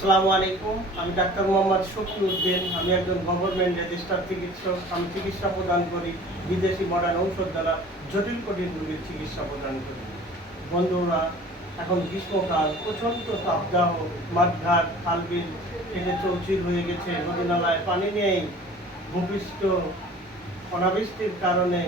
আসসালামু আলাইকুম। আমি ডাক্তার মোহাম্মদ শফিউদ্দিন। আমি একজন গভর্নমেন্ট রেজিস্টার্ড চিকিৎসক। আমি চিকিৎসা প্রদান করি বিদেশি মডার্ন ঔষধ দ্বারা জটিল কঠিন রোগীর চিকিৎসা প্রদান করি। বন্ধুরা, এখন গ্রীষ্মকাল, প্রচণ্ড তাপদাহ, মাঠঘাট খালবিল থেকে চৌচির হয়ে গেছে, নদী নালায় পানি নেই। ভূপৃষ্ঠ অনাবৃষ্টির কারণে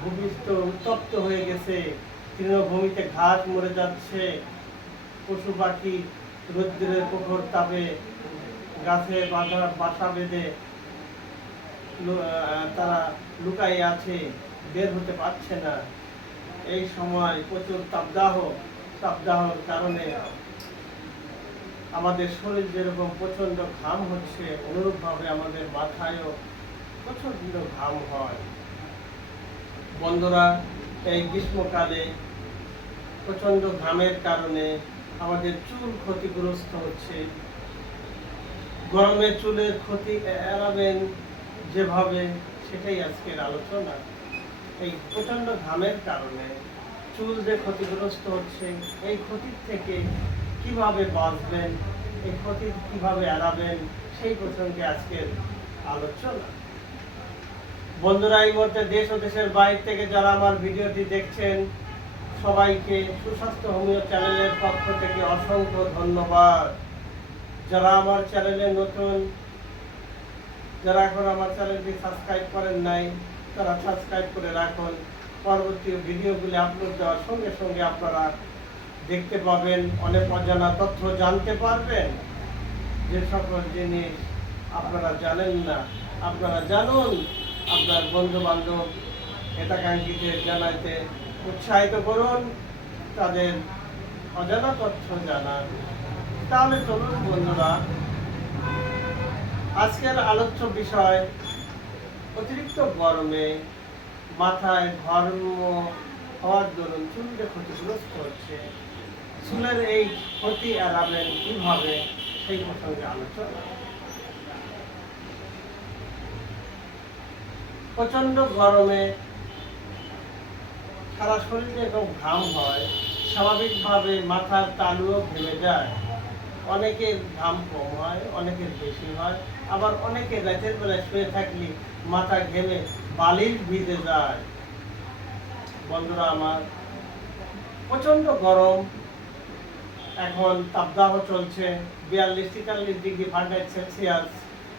ভূপৃষ্ঠ উত্তপ্ত হয়ে গেছে, তৃণভূমিতে ঘাস মরে যাচ্ছে, পশু পাখি রৌদ্রের প্রখর তাপে গাছে বাসা বেঁধে তারা লুকাই আছে, বের হতে পারছে না। এই সময় প্রচুর তাপদাহর কারণে আমাদের শরীর যেরকম প্রচন্ড ঘাম হচ্ছে, অনুরূপভাবে আমাদের মাথায়ও প্রচন্ড ঘাম হয়। বন্ধুরা, এই গ্রীষ্মকালে প্রচন্ড ঘামের কারণে আমাদের চুল ক্ষতিগ্রস্ত হচ্ছে। গরমে চুলের ক্ষতি এড়াবেন যেভাবে, সেটাই আজকের আলোচনা। এই প্রচন্ড ঘামের কারণে চুল যে ক্ষতিগ্রস্ত হচ্ছে, এই ক্ষতির থেকে কিভাবে বাঁচবেন, এই ক্ষতি কিভাবে এড়াবেন, সেই প্রসঙ্গে আজকের আলোচনা। বন্ধুরা, এই মুহূর্তে দেশ ও দেশের বাইরে থেকে যারা আমার ভিডিওটি দেখছেন, সবাইকে সুস্বাস্থ্য হোমিও চ্যানেলের পক্ষ থেকে অসংখ্য ধন্যবাদ। যারা আমার চ্যানেলে নতুন, যারা এখন আমার চ্যানেলটি সাবস্ক্রাইব করেন নাই, তারা সাবস্ক্রাইব করে রাখুন। পরবর্তী ভিডিওগুলি আপলোড দেওয়ার সঙ্গে সঙ্গে আপনারা দেখতে পাবেন, অনেক অজানা তথ্য জানতে পারবেন। যে সকল জিনিস আপনারা জানেন না, আপনারা জানুন। আপনার বন্ধু বান্ধব হিতাকাঙ্ক্ষীদের জানাইতে উৎসাহিত করুন, তাদের অজানা তথ্য জানান। তাহলে চলুন বন্ধুরা, আজকের আলোচ্য বিষয়, অতিরিক্ত গরমে মাথায় ঘর্ম হওয়ার দরুন চুলটা ক্ষতিগ্রস্ত হচ্ছে। চুলের এই ক্ষতি এড়াবেন কিভাবে, সেই প্রসঙ্গে আলোচনা। প্রচন্ড গরমে সারা শরীরে এরকম ঘাম হয়, স্বাভাবিকভাবে মাথার তালুও ঘেমে যায়। অনেকের ঘাম কম হয়, অনেকের বেশি হয়, আবার অনেকে রাতের বেলায় শুয়ে থাকলে মাথা ঘেমে বালিশ ভিজে যায়। বন্ধুরা আমার, প্রচন্ড গরম, এখন তাপদাহ চলছে 42-43 ডিগ্রি ফারেনহাইট সেলসিয়াস।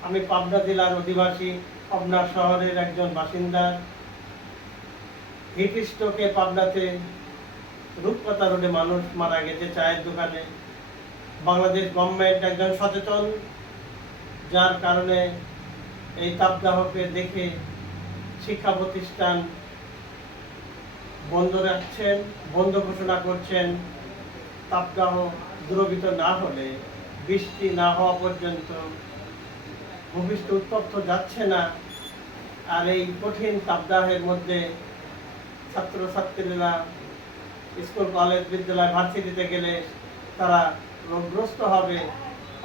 আমি পাবনা জেলার অধিবাসী, পাবনা শহরের একজন বাসিন্দা। হিট স্ট্রোকে পাবনাতে রূপকথা রোডে মানুষ মারা গেছে চায়ের দোকানে। বাংলাদেশ গভর্নমেন্ট একজন সচেতন, যার কারণে এই তাপদাহকে দেখে শিক্ষা প্রতিষ্ঠান বন্ধ রাখছেন, বন্ধ ঘোষণা করছেন। তাপদাহ দূরীভূত না হলে, বৃষ্টি না হওয়া পর্যন্ত ভূপৃষ্ঠ উত্তপ্ত যাচ্ছে না। আর এই কঠিন তাপদাহের মধ্যে ছাত্রছাত্রীরা স্কুল কলেজ বিদ্যালয় ভার্সিটিতে গেলে তারা রোগগ্রস্ত হবে,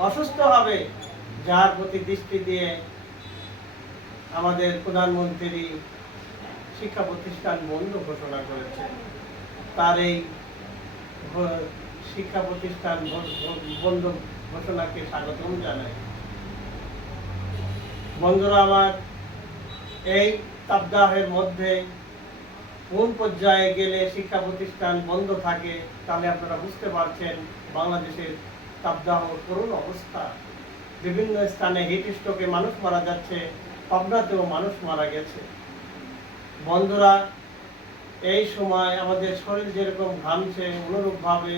অসুস্থ হবে, যার প্রতি দৃষ্টি দিয়ে আমাদের প্রধানমন্ত্রী শিক্ষা প্রতিষ্ঠান বন্ধ ঘোষণা করেছেন। তার এই শিক্ষা প্রতিষ্ঠান বন্ধ ঘোষণাকে স্বাগতম জানাই। বন্ধুরা আমার, এই তাপদাহের মধ্যে কোন পর্যায়ে গেলে শিক্ষা প্রতিষ্ঠান বন্ধ থাকে, তাহলে আপনারা বুঝতে পারছেন বাংলাদেশের তাপদাহ করুণ অবস্থা। বিভিন্ন স্থানে হিট স্ট্রোকে মানুষ মারা যাচ্ছে, পাবনাতেও মানুষ মারা গেছে। বন্ধুরা, এই সময় আমাদের শরীর যেরকম ঘামছে, অনুরূপভাবে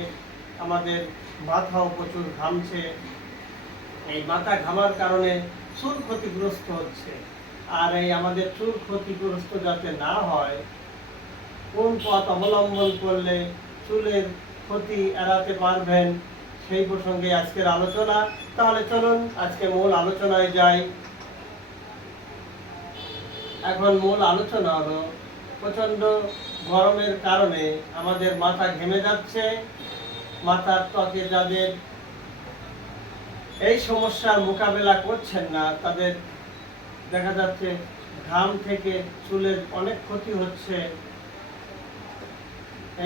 আমাদের মাথাও প্রচুর ঘামছে। এই মাথা ঘামার কারণে চুল ক্ষতিগ্রস্ত হচ্ছে। আর এই আমাদের চুল ক্ষতিগ্রস্ত যাতে না হয়, কোন পথ অবলম্বন করলে চুলের ক্ষতি এড়াতে পারবেন, সেই প্রসঙ্গে আজকের আলোচনা। তাহলে চলুন আজকে মূল আলোচনায় যাই। এখন মূল আলোচনা হলো, প্রচন্ড গরমের কারণে আমাদের মাথা ঘেমে যাচ্ছে। মাথার ত্বকে যাদের এই সমস্যার মোকাবেলা করছেন না, তাদের দেখা যাচ্ছে ঘাম থেকে চুলের অনেক ক্ষতি হচ্ছে।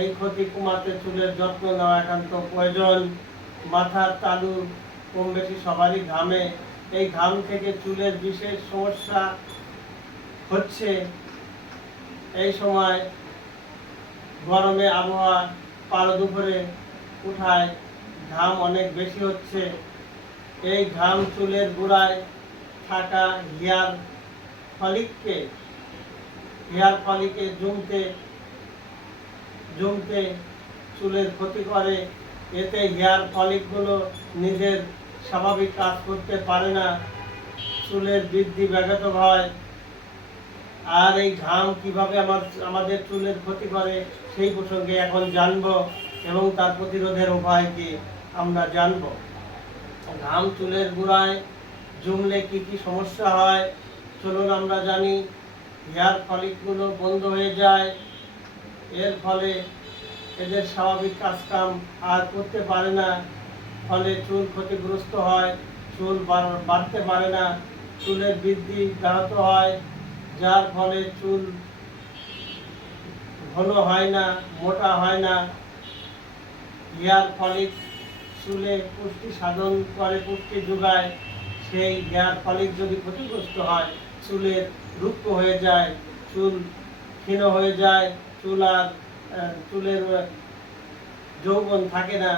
এই ক্ষতি কমাতে চুলের যত্ন নেওয়া একান্ত প্রয়োজন। মাথার তালু কম বেশি সবারই ঘামে। এই ঘাম থেকে চুলের বিশেষ সমস্যা হচ্ছে এই সময় গরমে আবহাওয়া পারো দুপুরে উঠায় ঘাম অনেক বেশি হচ্ছে। এই ঘাম চুলের গোড়ায় থাকা হেয়ার ফলিকে জমতে জমতে চুলের ক্ষতি করে। এতে হেয়ার ফলিকগুলো নিজের স্বাভাবিক কাজ করতে পারে না, চুলের বৃদ্ধি ব্যাঘাত হয়। আর এই ঘাম কিভাবে আমাদের চুলের ক্ষতি করে সেই প্রসঙ্গে এখন জানবো এবং তার প্রতিরোধের উপায় কি আমরা জানবো। ঘাম চুলের গোড়ায় জমলে কি কি সমস্যা হয় চলুন আমরা জানি। হেয়ার ফলিকগুলো বন্ধ হয়ে যায়, এর ফলে এদের স্বাভাবিক কাজকাম আর করতে পারে না, ফলে চুল ক্ষতিগ্রস্ত হয়, চুল বাড়তে পারে না, চুলের বৃদ্ধি ব্যাহত হয়, যার ফলে চুল ঘন হয় না, মোটা হয় না। হেয়ার ফলিক চুলে পুষ্টি সাধন করে, পুষ্টি যোগায়। সেই হেয়ার ফলিক যদি ক্ষতিগ্রস্ত হয় চুলের রুক্ষ হয়ে যায়, চুল ক্ষীণ হয়ে যায়, চুলের যৌবন থাকে না,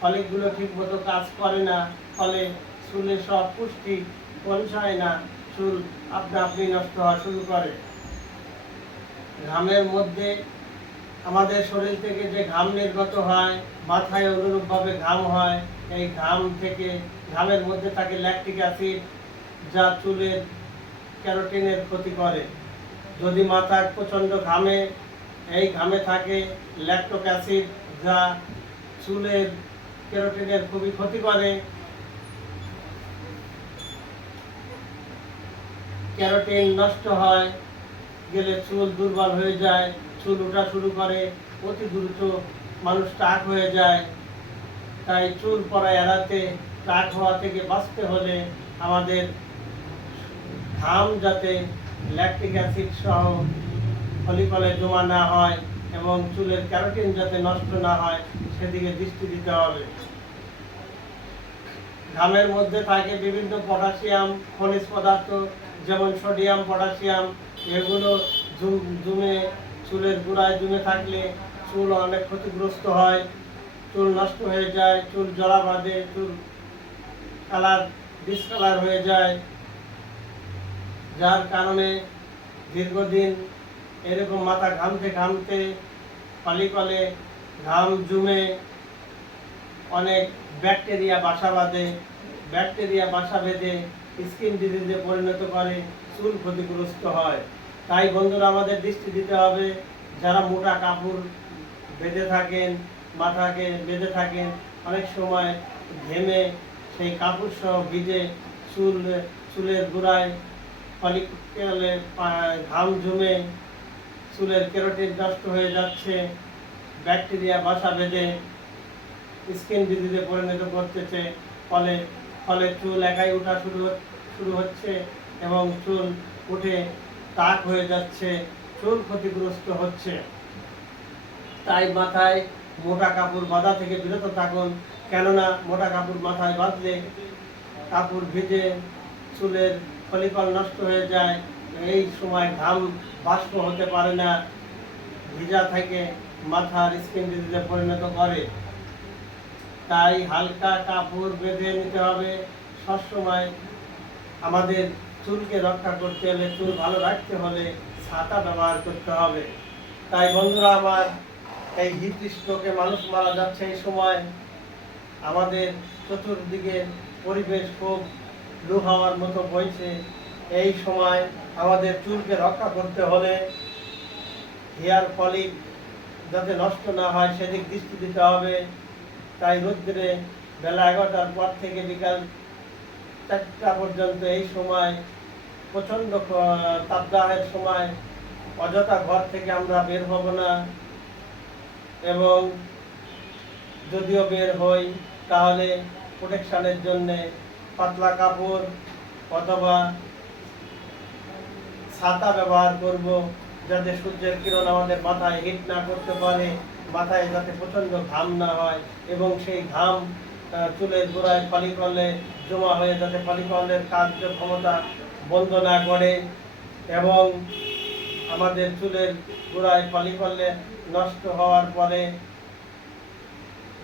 ফলিকগুলো ঠিকমতো কাজ করে না, ফলে চুলে সব পুষ্টি পৌঁছায় না, চুল আপনা আপনি নষ্ট হওয়া শুরু করে। ঘামের মধ্যে আমাদের শরীর থেকে যে ঘাম নির্গত হয়, মাথায় অনুরূপভাবে ঘাম হয়। এই ঘামের মধ্যে থাকে ল্যাকটিক অ্যাসিড, যা চুলের ক্যারোটিনের ক্ষতি করে। যদি মাথা প্রচণ্ড ঘামে, এই ঘামে থাকে ল্যাকটিক অ্যাসিড, যা চুলের ক্যারোটিনের খুবই ক্ষতি করে। ক্যারোটিন নষ্ট হয় গেলে চুল দুর্বল হয়ে যায়, চুল ওঠা শুরু করে, অতি দ্রুত মানুষ টাক হয়ে যায়। তাই চুল পড়া এড়াতে, টাক হওয়া থেকে বাঁচতে হলে আমাদের ঘাম যাতে ল্যাকটিক অ্যাসিড সহ ফলিকলে জমা না হয় এবং চুলের ক্যারোটিন যাতে নষ্ট না হয় সেদিকে দৃষ্টি দিতে হবে। ঘামের মধ্যে থাকে বিভিন্ন পটাশিয়াম খনিজ পদার্থ, যেমন সোডিয়াম, পটাশিয়াম। এগুলো জমে চুলের গোড়ায় জমে থাকলে চুল অনেক ক্ষতিগ্রস্ত হয়, চুল নষ্ট হয়ে যায়, চুল জলা বাঁধে, চুল ডিসকালার হয়ে যায়। যার কারণে দীর্ঘদিন এরকম মাথা ঘামতে ঘামতে ফলিকলে ঘাম জমে অনেক ব্যাকটেরিয়া বাসা বেঁধে স্কিন ডিজিজে পরিণত করে, চুল ক্ষতিগ্রস্ত হয়। তাই বন্ধুরা আমাদের দৃষ্টি দিতে হবে, যারা মোটা কাপড় বেঁধে থাকেন, মাথাকে বেঁধে থাকেন, অনেক সময় ঘেমে সেই কাপড় সহ ভিজে চুলের গোড়ায় ফলিকলে ঘাম জমে চুলের ক্যারোটিন নষ্ট হয়ে যাচ্ছে, ব্যাকটেরিয়া বাসা বেঁধে স্কিন ডিজিজে পরিণত করতেছে। ফলে চুল একাই ওঠা শুরু হচ্ছে এবং চুল উঠে টাক হয়ে যাচ্ছে, চুল ক্ষতিগ্রস্ত হচ্ছে। তাই মাথায় মোটা কাপড় বাঁধা থেকে বিরত থাকুন, কেননা মোটা কাপড় মাথায় বাঁধলে কাপড় ভিজে চুলের ফলিকল নষ্ট হয়ে যায়। এই সময় ঘাম বাষ্প হতে পারে না, ভিজা থেকে মাথার স্কিন ডিজিজে পরিণত করে। তাই হালকা কাপড় বেঁধে নিতে হবে। সবসময় আমাদের চুলকে রক্ষা করতে হলে, চুল ভালো রাখতে হলে ছাতা ব্যবহার করতে হবে। তাই বন্ধুরা আমার, এই হিট স্ট্রোকে মানুষ মারা যাচ্ছে এই সময়। আমাদের চতুর্দিকে পরিবেশ খুব লু হাওয়ার মতো বইছে। এই সময় আমাদের চুলকে রক্ষা করতে হলে হেয়ার ফলিক যাতে নষ্ট না হয় সেদিক দৃষ্টি দিতে হবে। তাই রোদ্রে বেলা 11টার পর থেকে বিকাল 4টা পর্যন্ত এই সময় প্রচণ্ড তাপদাহের সময় অযথা ঘর থেকে আমরা বের হব না, এবং যদিও বের হই তাহলে প্রোটেকশনের জন্য পাতলা কাপড় অথবা ছাতা ব্যবহার করব, যাতে সূর্যের কিরণ আমাদের মাথায় হিট না করতে পারে, মাথায় যাতে প্রচণ্ড ঘাম না হয় এবং সেই ঘাম চুলের গোড়ায় ফলিকলে জমা হয়ে যাতে ফলিকলের কার্যক্ষমতা বন্ধ না করে এবং আমাদের চুলের গোড়ায় ফলিকলে নষ্ট হওয়ার পরে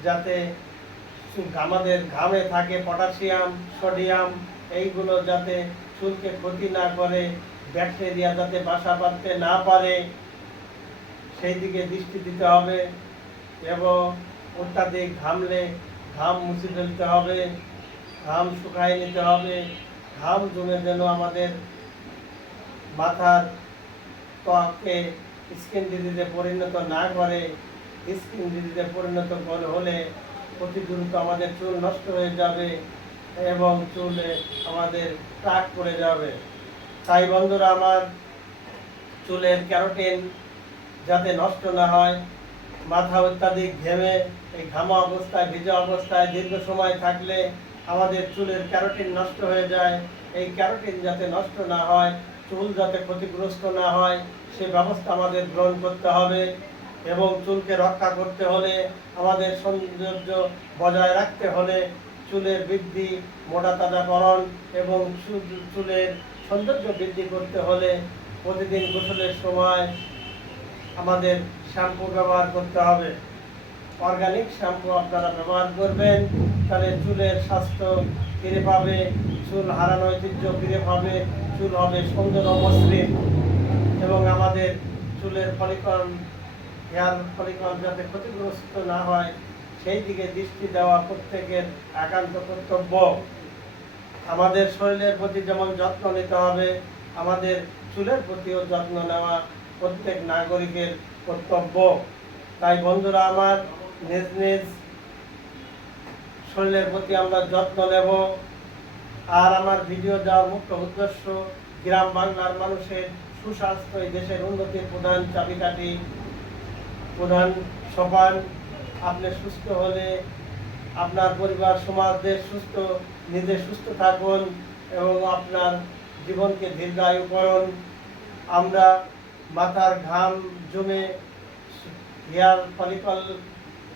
যাতে আমাদের ঘামে থাকে পটাশিয়াম, সোডিয়াম, এইগুলো যাতে চুলকে ক্ষতি না করে, ব্যাকটেরিয়া যাতে বাসা বাঁধতে না পারে সেই দিকে দৃষ্টি দিতে হবে এবং অত্যাধিক ঘামলে ঘাম মুছে ফেলতে হবে, ঘাম শুকায় নিতে হবে। ঘাম জমে যেন আমাদের মাথার ত্বকে স্কিন ডিজিজে পরিণত না করে। স্কিন ডিজিজে পরিণত হলে অতি দ্রুত আমাদের চুল নষ্ট হয়ে যাবে এবং চুলে আমাদের টাক পড়ে যাবে। তাই বন্ধুরা আমার, চুলের ক্যারোটিন যাতে নষ্ট না হয়, মাথা অত্যাধিক ঘেমে এই ঘামা অবস্থায় ভিজা অবস্থায় দীর্ঘ সময় থাকলে আমাদের চুলের ক্যারোটিন নষ্ট হয়ে যায়। এই ক্যারোটিন যাতে নষ্ট না হয়, চুল যাতে ক্ষতিগ্রস্ত না হয়, সে ব্যবস্থা আমাদের গ্রহণ করতে হবে এবং চুলকে রক্ষা করতে হলে, আমাদের সৌন্দর্য বজায় রাখতে হলে, চুলের বৃদ্ধি, মোটা তাজাকরণ এবং চুলের সৌন্দর্য বৃদ্ধি করতে হলে প্রতিদিন গোসলের সময় আমাদের শ্যাম্পু ব্যবহার করতে হবে। অর্গানিক শ্যাম্পু আপনারা ব্যবহার করবেন, তাহলে চুলের স্বাস্থ্য ফিরে পাবে, চুল হারানো ঐতিহ্য ফিরে পাবে, চুল হবে সুন্দর ও মসৃণ এবং আমাদের চুলের ফলিকল, হেয়ার ফলিকল যাতে ক্ষতিগ্রস্ত না হয় সেই দিকে দৃষ্টি দেওয়া প্রত্যেকের একান্ত কর্তব্য। আমাদের শরীরের প্রতি যেমন যত্ন নিতে হবে, আমাদের চুলের প্রতিও যত্ন নেওয়া প্রত্যেক নাগরিকের কর্তব্য। তাই বন্ধুরা আমার, নিজ নিজ শরীরের প্রতি আমরা যত্ন নেব। আর আমার ভিডিও দেওয়ার মুখ্য উদ্দেশ্য, গ্রাম বাংলার মানুষের সুস্বাস্থ্য এই দেশের উন্নতির প্রধান চাবিকাঠি, প্রধান সোপান। আপনি সুস্থ হলে আপনার পরিবার, সমাজ, দেশ সুস্থ, নিজে সুস্থ থাকুন এবং আপনার জীবনকে দীর্ঘায়ু করুন। আমরা মাথার ঘাম জমে হেয়ার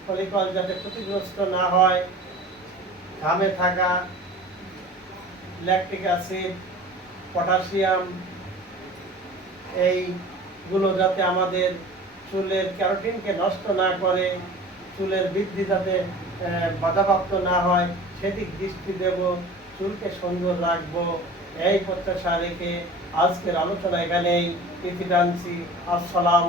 ফলিকল যাতে ক্ষতিগ্রস্ত না হয়, ঘামে থাকা ল্যাকটিক অ্যাসিড, পটাশিয়াম, এইগুলো যাতে আমাদের চুলের ক্যারোটিনকে নষ্ট না করে, চুলের বৃদ্ধি যাতে বাধাপ্রাপ্ত না হয় সেদিক দৃষ্টি দেব, চুলকে সুন্দর রাখবো, এই প্রত্যাশা রেখে আজকের আলোচনা এখানেই ইতি টানছি। আসসালাম।